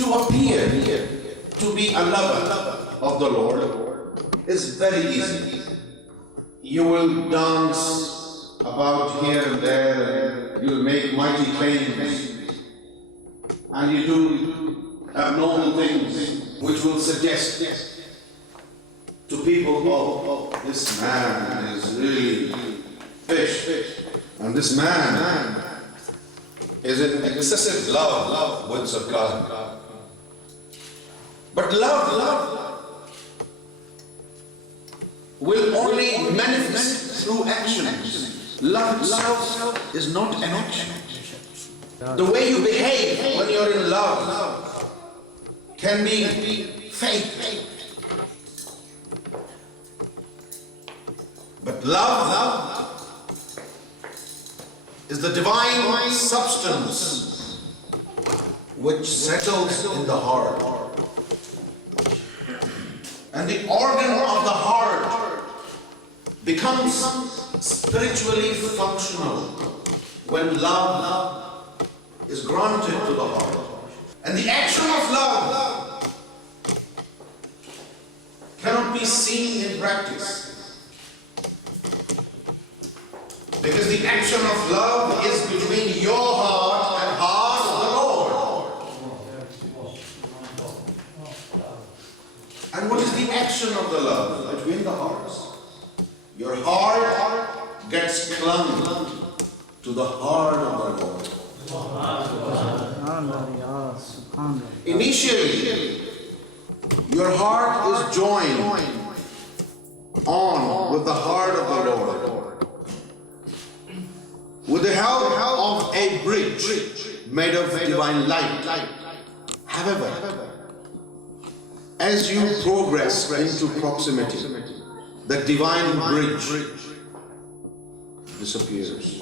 To appear to be a lover of the Lord is very easy. You will dance about here and there, you will make mighty claims, and you do abnormal things which will suggest to people, oh, this man is really fish, and this man is in excessive love with God. But love will only manifest through actions. Love itself is not an action. The way you behave when you're in love can be fake. But love is the divine substance which settles in the heart. And the organ of the heart becomes spiritually functional when love is granted to the heart. And the action of love cannot be seen in practice, because the action of love is between your heart and heart of the Lord. And what is the action of the love between the hearts? Your heart gets clung to the heart of the Lord. Initially, your heart is joined on with the heart of the Lord with the help of a bridge made of divine light. However, as you progress into proximity, the divine bridge disappears.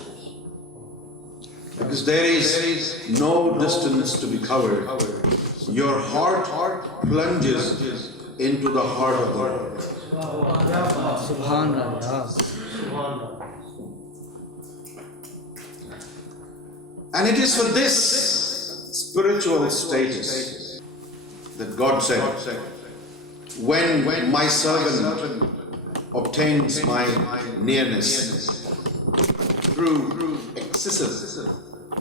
Because there is no distance to be covered. Your heart plunges into the heart of the Lord. And it is for this spiritual status that God said, when my servant obtains my nearness through excessive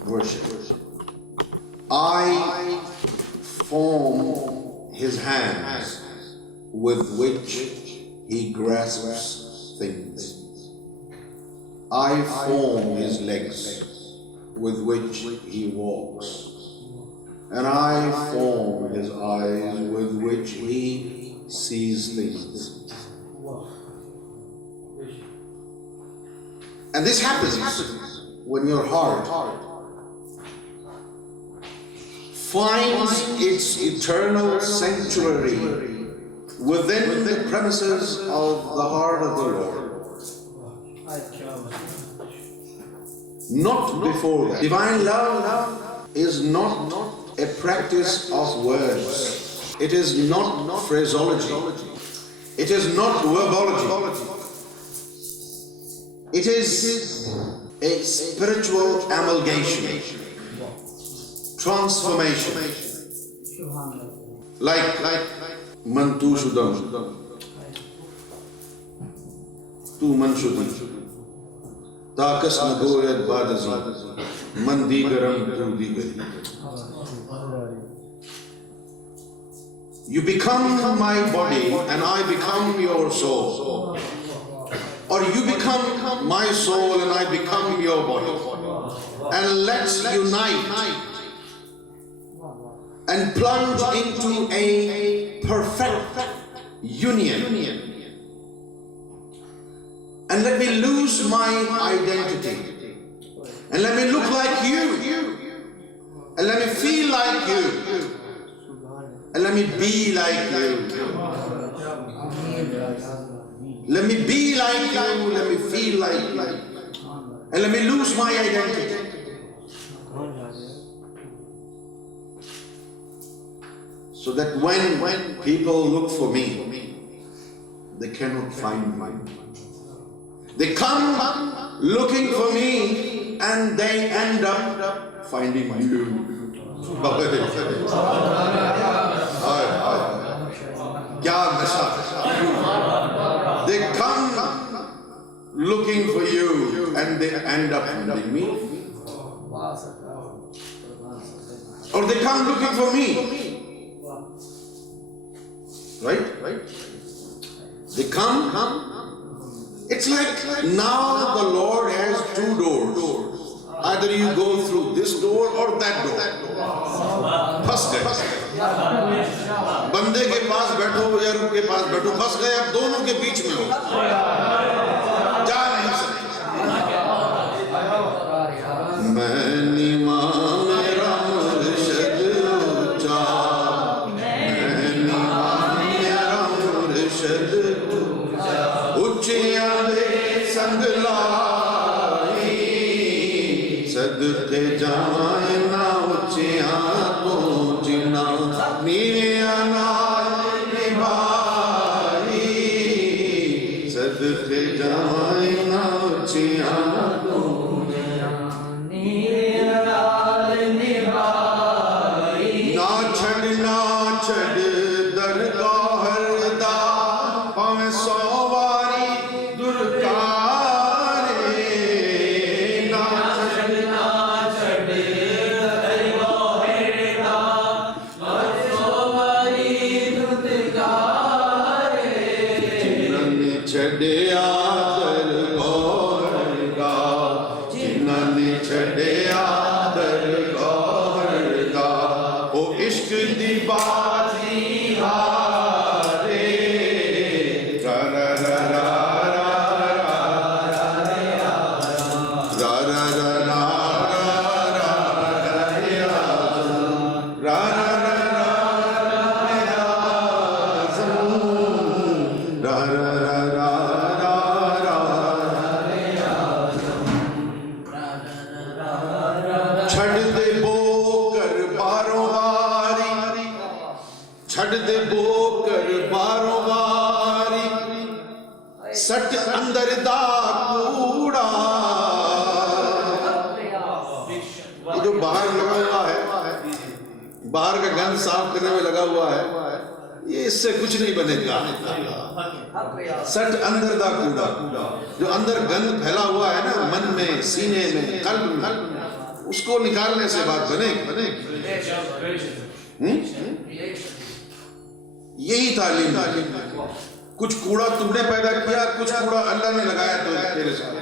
worship, I form his hands with which he grasps things. I form his legs with which he walks. And I form his eyes with which he sees things. And this happens when your heart finds its eternal sanctuary within the premises of the heart of the Lord. Not before that. Divine love is not a practice of words. It is not phraseology. It is not verbology. It is a spiritual amalgamation, transformation. Like man tu shudam, tu man shudi. Takas nagoyat badazi, man digaram tu digari. You become my body and I become your soul. Or you become my soul and I become your body. And let's unite and plunge into a perfect union. And let me lose my identity. And let me look like you. And let me feel like you. And let me be like you. Let me be like you. Let me feel like you. And let me lose my identity. So that when people look for me, they cannot find me. They come looking for me and they end up finding you. کیا نشہ. They come looking for you and they end up finding me. Or they come looking for me. Right? They come. It's like now the Lord has two doors. Either you go through this door or that door. پھنس گئے. بندے کے پاس بیٹھو یا رب کے پاس بیٹھو, پھنس گئے. اب دونوں کے بیچ میں ہو, جا نہیں سکتے. میں نیما میرا مرشد اونچا, میں نیما میرا مرشد اونچیاں دے سنگ لائی, صدقے جائیں نہ اونچیاں تو جنا نیویاں نال نبھائی, صدقے جائیں نہ اونچیاں تو جنا نیویاں نال نبھائی. نہ چھڑ درگاہ دا پاویں 100 واری درکارے. نہ چھڑ درگاہ دا پاویں 100 واری درکارے. جنہاں نے چھڑیا درگاہ دا, جنہاں نے چھڑیا درگاہ دا, او عشق دی بازی ہارے. را را را را را را را را را چھڑ دے بو کر باروں واری, چھڑ دے بو کر باروں واری, سٹ اندر دا کوڑا. یہ جو باہر لگا ہوا ہے, باہر کا گند صاف کرنے میں لگا ہوا ہے, یہ اس سے کچھ نہیں بنے گا. سٹ اندر دا کوڑا, جو اندر گند پھیلا ہوا ہے نا, من میں, سینے میں, قلب میں, اس کو نکالنے سے بات بنے گی. یہی تعلیم ہے. کچھ کوڑا تم نے پیدا کیا, کچھ کوڑا اللہ نے لگایا تو تیرے ساتھ.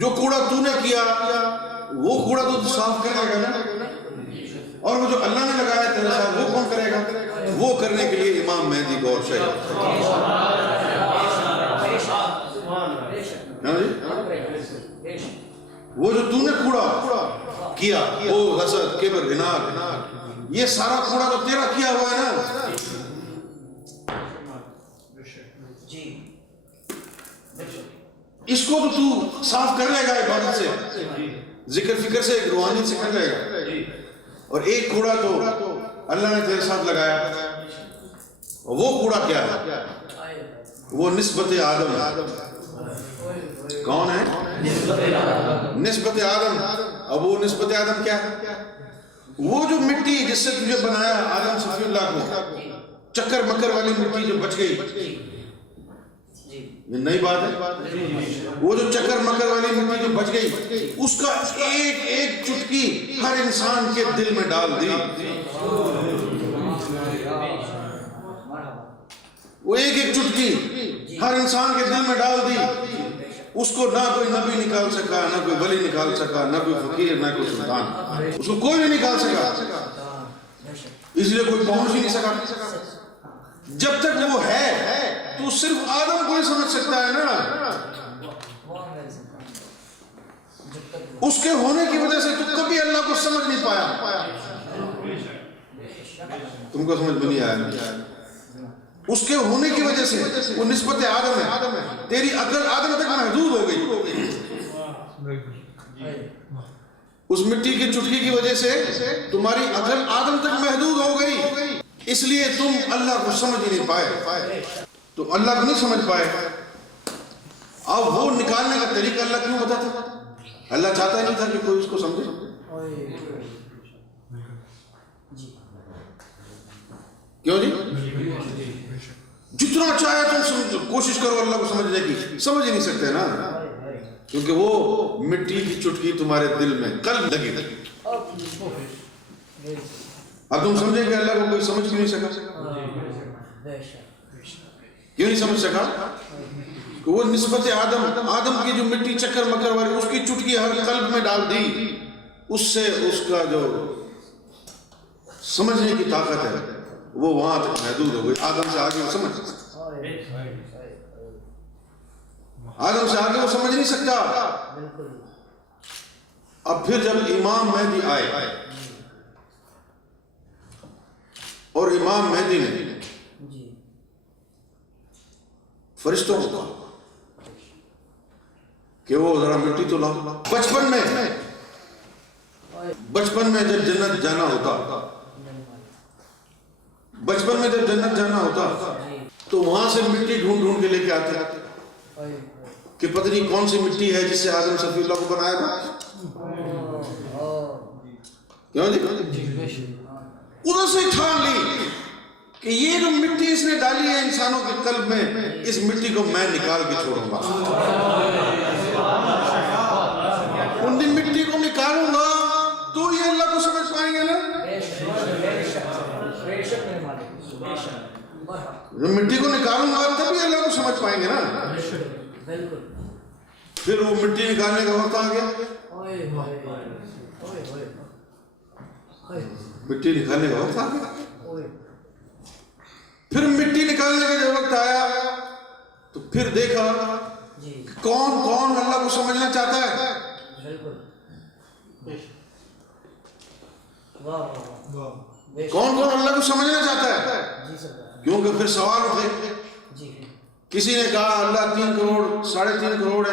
جو کوڑا تو نے کیا وہ کوڑا تو صاف کرے گا نا, اور وہ جو اللہ نے لگایا تیرے ساتھ وہ کون کرے گا؟ وہ کرنے کے لیے امام مہدی کو اور چاہیے. وہ جو تو نے کوڑا کیا, وہ حسد, کبر, عناد, یہ سارا کوڑا تو تیرا کیا ہوا ہے نا. اس کو تو صاف کر لے گا عبادت سے, ذکر فکر سے, روحانیت سے کر لے گا. اور ایک کوڑا تو اللہ نے تیرے ساتھ لگایا, وہ کوڑا کیا ہے؟ وہ نسبت آدم ہے. کون ہے؟ نسبت آدم. اب وہ نسبت آدم کیا ہے؟ وہ جو مٹی جس سے تجھے بنایا آدم صفی اللہ کو, چکر مکر والی مٹی جو بچ گئی, یہ نئی بات ہے. وہ جو چکر مکر والی مٹی جو بچ گئی, اس کا ایک ایک چٹکی ہر انسان کے دل میں ڈال دی. وہ ایک ایک چٹکی ہر انسان کے دل میں ڈال دی. اس کو نہ کوئی نبی نکال سکا, نہ کوئی ولی نکال سکا, نہ کوئی فقیر, نہ کوئی سلطان, اس کو کوئی نہیں نکال سکا, اس لیے کوئی پہنچ ہی نہیں سکا. جب تک وہ ہے تو صرف آدم کو ہی سمجھ سکتا ہے نا. اس کے ہونے کی وجہ سے تو کبھی اللہ کو سمجھ نہیں پایا. تم کو سمجھ میں نہیں آیا. اس کے ہونے کی وجہ سے وہ نسبت آدم ہے. تیری عقل آدم تک محدود ہو گئی. اس مٹی کی چٹکی کی وجہ سے تمہاری عقل آدم تک محدود ہو گئی, اس لیے تم اللہ کو سمجھ ہی نہیں پائے. تو اللہ کو نہیں سمجھ پائے. اب وہ نکالنے کا طریقہ اللہ کیوں بتاتا؟ اللہ چاہتا ہی نہیں تھا کہ کوئی اس کو سمجھے. کیوں جی؟ جتنا چاہے تم کوشش کرو اللہ کو سمجھنے کی، سمجھ ہی نہیں سکتے نا، کیونکہ وہ مٹی کی چٹکی تمہارے دل میں قلب لگی تھی. اب تم سمجھے کہ اللہ کو کوئی سمجھ کیوں نہیں سکا؟ کیوں نہیں سمجھ سکا؟ کہ وہ نسبت آدم کی جو مٹی چکر مکر والی اس کی چٹکی ہر قلب میں ڈال دی، اس سے اس کا جو سمجھنے کی طاقت ہے وہ وہاں تک محدود ہو گئی. آدم سے آگے وہ سمجھ آدم سے آگے وہ سمجھ نہیں سکتا. اب پھر جب امام مہدی آئے اور امام مہدی نے فرشتوں کو کہا کہ وہ ذرا مٹی تو لاؤ. بچپن میں جب جنت جانا ہوتا تو وہاں سے مٹی ڈھونڈ کے لے کے آتے کہ پتہ نہیں کون سی مٹی ہے جس سے آدم صفی اللہ کو بنایا تھا. کیوں جی؟ ادھر سے ٹھان لی کہ یہ جو مٹی اس نے ڈالی ہے انسانوں کے قلب میں، اس مٹی کو میں نکال کے چھوڑوں گا. ان مٹی کو نکالوں گا تو یہ اللہ کو سمجھ پائیں گے نا. مٹی کو نکالوں گا تبھی اللہ کو سمجھ پائیں گے نا. پھر وہ مٹی نکالنے کا وقت آ گیا. مٹی نکالنے کا وقت آ گیا. پھر مٹی نکالنے کا جب وقت آیا تو پھر دیکھا کون اللہ کو سمجھنا چاہتا ہے. کون اللہ کو سمجھنا چاہتا ہے. کیونکہ پھر سوال اٹھے. کسی نے کہا اللہ 3 کروڑ 3.5 کروڑ ہے،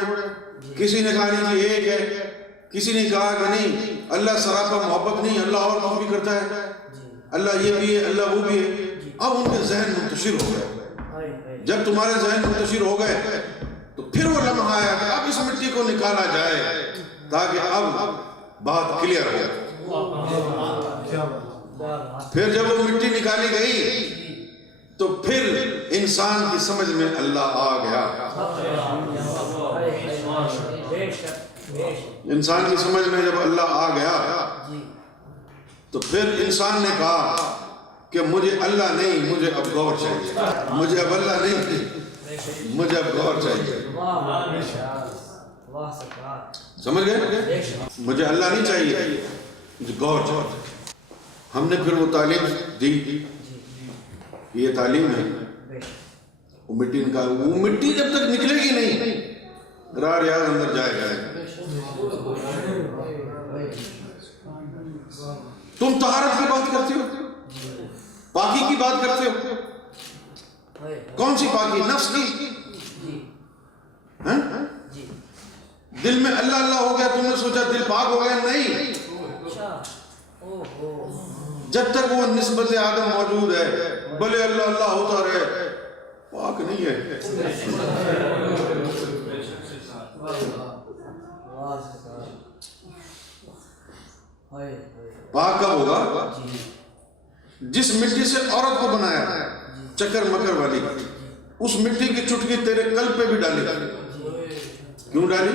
کسی نے کہا نہیں جی 1 ہے، کسی نے کہا کہ نہیں اللہ سراپا محبت نہیں، اللہ اور کچھ بھی کرتا ہے، اللہ یہ بھی ہے اللہ وہ بھی ہے. اب ان کے ذہن منتشر ہو گئے. جب تمہارے ذہن منتشر ہو گئے تو پھر وہ لمحہ آیا کہ اب اس مٹی کو نکالا جائے تاکہ اب بات کلیئر ہو. پھر جب وہ مٹی نکالی گئی تو پھر انسان کی سمجھ میں اللہ آ گیا. انسان کی سمجھ میں جب اللہ آ گیا تو پھر انسان نے کہا کہ مجھے اللہ نہیں، مجھے اب غور چاہیے. مجھے اب اللہ نہیں، مجھے اب غور چاہیے. سمجھ گئے؟ مجھے اللہ نہیں چاہیے، مجھے غور چاہیے. ہم نے پھر وہ تعلیم دی، یہ تعلیم ہے. وہ مٹی نکال، وہ مٹی جب تک نکلے گی نہیں رار یار اندر جائے گا. تم طہارت کی بات کرتے ہو، پاکی کی بات کرتے ہو. کون سی پاکی؟ نفس کی. دل میں اللہ اللہ ہو گیا، تم نے سوچا دل پاک ہو گیا. نہیں، جب تک وہ نسبت آدم موجود ہے بھلے اللہ اللہ ہوتا رہے، پاک نہیں ہے. پاک کب ہوگا؟ جس مٹی سے عورت کو بنایا چکر مکر والی، اس مٹی کی چٹکی تیرے قلب پہ بھی ڈالی. کیوں ڈالی؟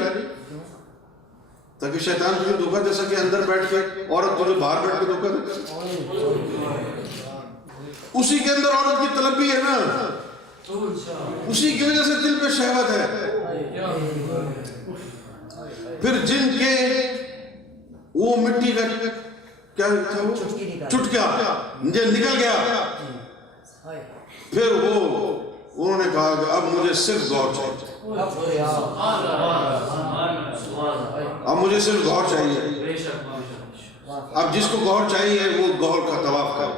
تاکہ شیطان تجھے دھوکہ دے سکے اندر بیٹھ کے، عورت تجھے باہر بیٹھ کے دھوکہ دے. اسی کے اندر عورت کی طلب بھی ہے نا، اسی کی وجہ سے دل پہ شہوت ہے. پھر جن کے وہ مٹی کا کیا تھا، وہ چٹکیا نکل گیا، پھر انہوں نے کہا کہ اب مجھے صرف غور چاہیے، اب مجھے صرف غور چاہیے. اب جس کو غور چاہیے وہ غور کا طواف کرے.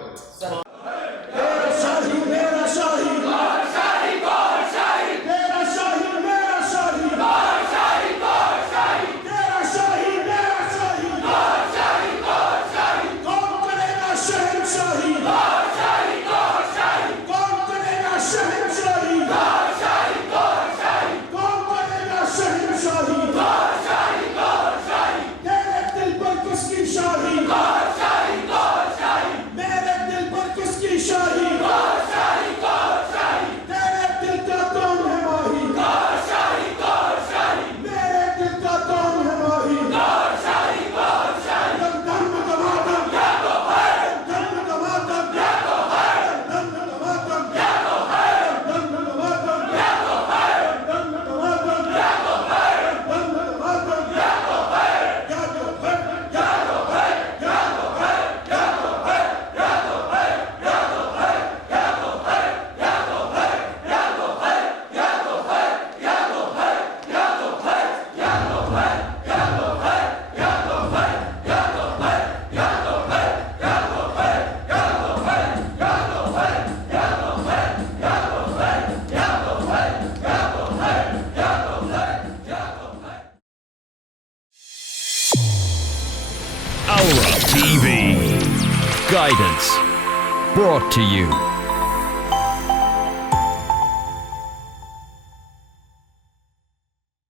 Aura TV. Guidance brought to you